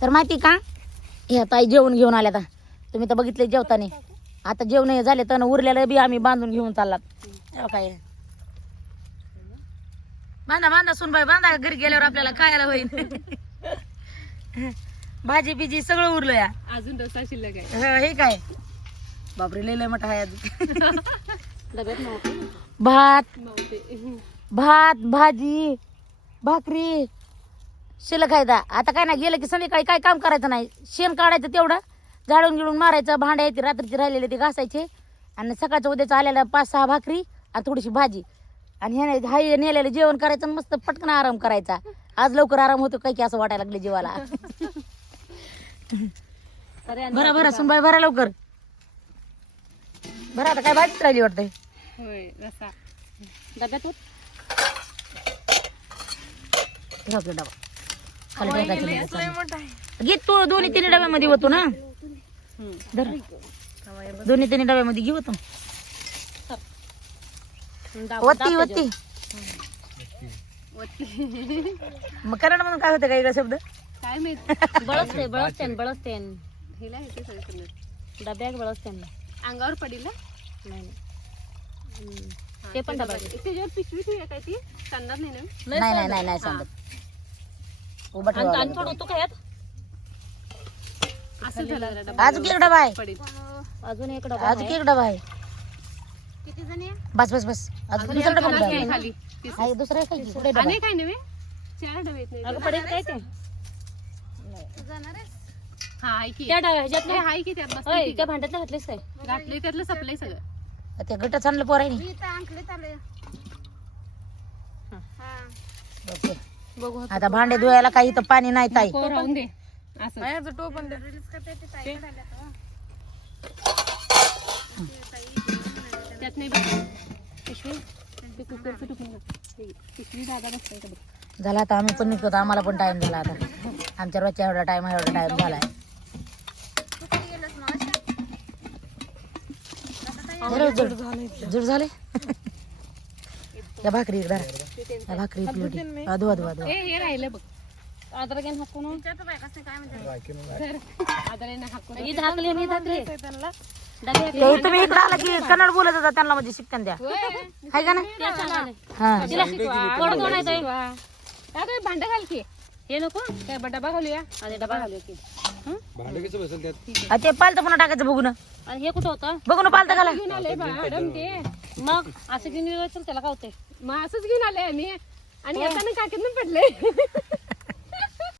तर माहिती का ह्या ताई जेवण घेऊन आल्या आता तुम्ही तर बघितले जेवताना आता जेवण झाले तर उरलेलं बी आम्ही बांधून घेऊन चाललात काय बांधा बांधा सुनबाई बांधा घरी गेल्यावर आपल्याला खायला होईल भाजी बिजी सगळं उरलं या अजून रस्सा शिल्लक आहे. हे काय बापरे लय मोठा आहे अजून डब्यात नव्हते भात नव्हते. भात भाजी भाकरी शिल्लक आहे आता काय नाही गेलं की संध्याकाळी काय काम करायचं नाही शेण काढायचं तेवढं झाडून गिळून मारायचं भांडे ते रात्रीचे राहिलेले ते घासायचे आणि सकाळचं उद्याचं आलेलं 5-6 भाकरी आणि थोडीशी भाजी आणि हे हाय नेलेलं जेवण करायचं आणि मस्त पटकन आराम करायचा आज लवकर आराम होतो काय की असं वाटायला लागले जीवाला भरा भरा सुनबाई भरा लवकर भरा आता काय भाजीच राहिली वाटतंय होय रस्सा डब्यात होत. ठेव डबा खाली टाकायचं घे तू 2-3 डब्यामध्ये होतो ना धर 2-3 डब्यामध्ये घेऊ होतो वत्ती वत्ती मग कन्नड म्हणून काय होतं काय शब्द काय माहित ಬಳಸ್ತೇನೆ हिला येते सगळं कन्नड. डब्याग ಬಳಸ್ತೇನೆ अंगावर पडील ना? नाही ते पण डबा त्याच्यावर पिशवी ठेवूया काय ती सांगणार नाही ना नाही नाही नाही नाही सांगत उभा ठेवा आणि थोडं तू काय असं झालं डबा अजून एक डबा आहे पडील. अजून एक डबा अजून एक डबा आहे किती जणी बस बस बस अजून दुसरा डबा कुठे आहे? खाली आहे दुसरा आहे काय की? कुठे डबा आणि काय नव्हे 4 डबे आहेत अगं नाही पडेल काय ते हा आहे की त्या डब्या ह्याच्यात हे आहे की त्यात बस होय त्या भांड्यात घातलीस काय घातले त्यातलं सप्लाय सगळं ते गटच आणलं पोर आहे नी. ओके. बघू आता भांडे धुवायला काही तर पाणी नाही ताई हो राहून दे असं त्यात नाही बघ पिशवी ते कुकरचं टुकून पिशवी दादा बसताय का बघ. झाला आता आम्ही पण निघतो आम्हाला पण टाइम झाला आता आमच्या रोजच्या एवढा टाइम झालाय जूड झाले या भाकरी धरा या भाकरी प्लेटी धुवा धुवा धुवा हे राहिलं बघ अद्रक आणि हाकून आदराने हाकून ईद हाकली आणि ईद हाकली ते तुम्ही इकडे आला की कन्नड बोलत होता त्यांना म्हणजे शिकताना द्या हाय का ना हा थोडं थोडं येतोय दादा भांडं घाल की हे नको काय डबा घालूया आणि डबा घालूया की ते पालतं पुन्हा टाकायचं बघू ना आणि हे कुठं होतं बघू ना पालतं घाला घेऊन आले मॅडम ते मग असं घेऊन येऊ त्याला काय होतंय मग असंच घेऊन आले आम्ही आणि येताना काकीत पडले